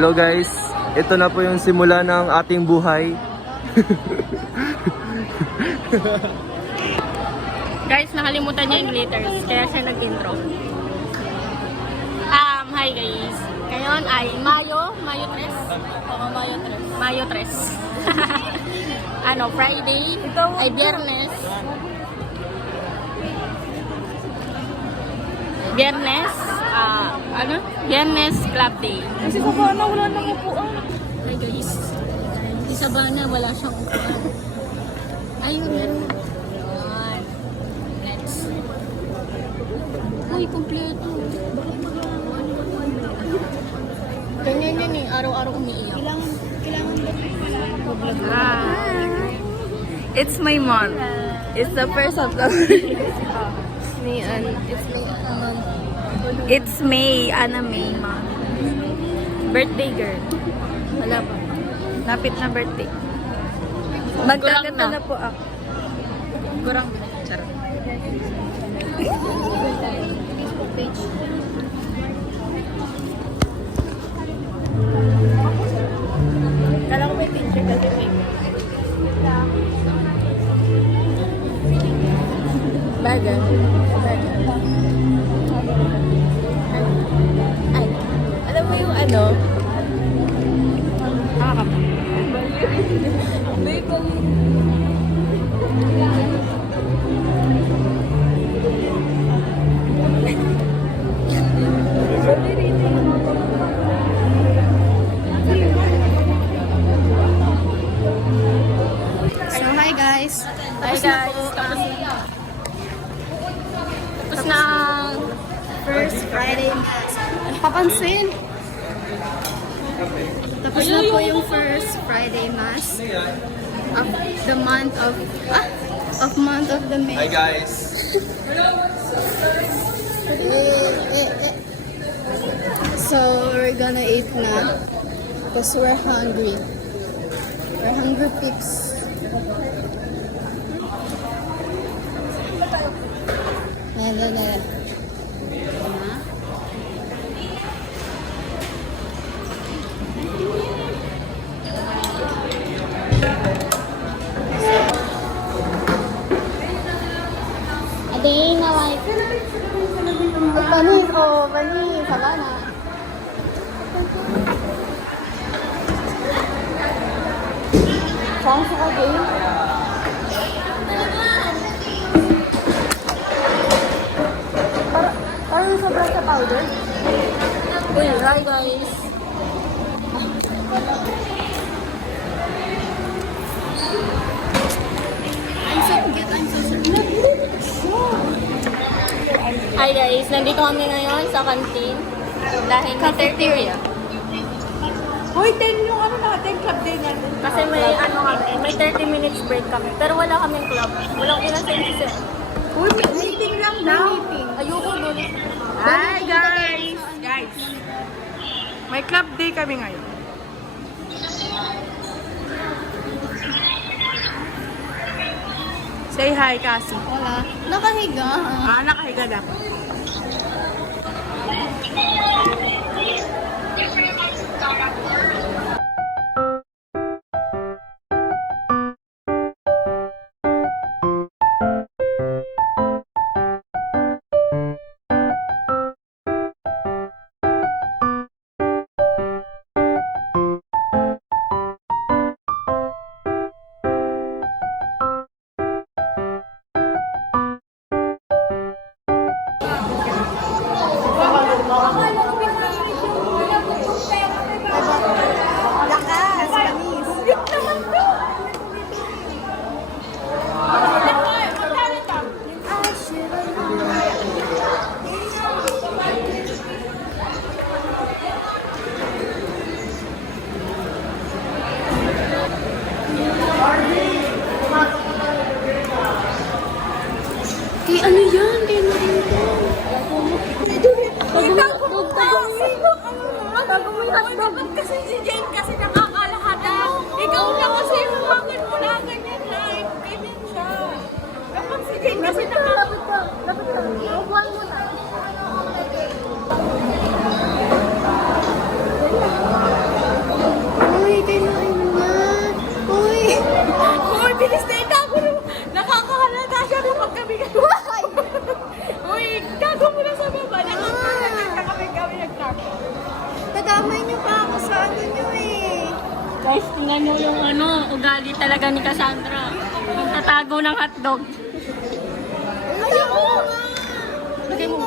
Hello guys, ito na po yung simula ng ating buhay. Guys, nakalimutan niya yung glitters, kaya siya nag-intro. Hi guys. Ngayon ay Mayo 3. Mayo 3. Friday, ay Biyernes. Biyernes Club Day. Kasi sa bana, wala nang upuan. Hi guys. Si Sabana, wala siyang upuan. Ayun, meron. Ayan. Let's. Uy, kompleto. Ganyan yan eh, araw-araw umiiyak. Kailangan ba? It's my month. It's the first of the It's May, May month. Birthday girl. Wala pa. Lapit na birthday. Magkaganda na po ako. Kurang. Charot. Facebook page. Kala ko may picture kasi fake. Bagay. Ay. Alam mo yung ano? So, hi guys. Tapos na First Friday Mass. Papansin. Tapos na po yung first Friday Mass of the month of the May. Hi guys. So, we're gonna eat na. Because we're hungry. We're hungry peeps. Ayan. Aday na wife. Bani, Sabana. Saan sa game? Parang sobrang sa powder. Uy, hi guys. I'm so Hi guys, nandito kami ngayon sa canteen. Dahil may Cafeteria. Hoy, 10 yung natin, club day natin. Kasi may 30 minutes break kami. Pero wala kaming club. Walang inasin si Sir. Uy, meeting lang daw. Ayoko doon. Hi, guys! Guys, may club day kami ngayon. Say hi, Cassie. Wala. Nakahiga. Nakahiga dapat. Ano yan? Kaya narito. Bago mo yung hotdog. Kasi si Jane kasi nakakalahada. Ikaw na kasi yung hangin mo na ganyan lang. Ganyan siya. Dapat si Jane kasi Lapit ka. Upuan mo na. guys, kung ano yung ugali talaga ni Cassandra. Yung tatago ng hotdog. Lagay mo.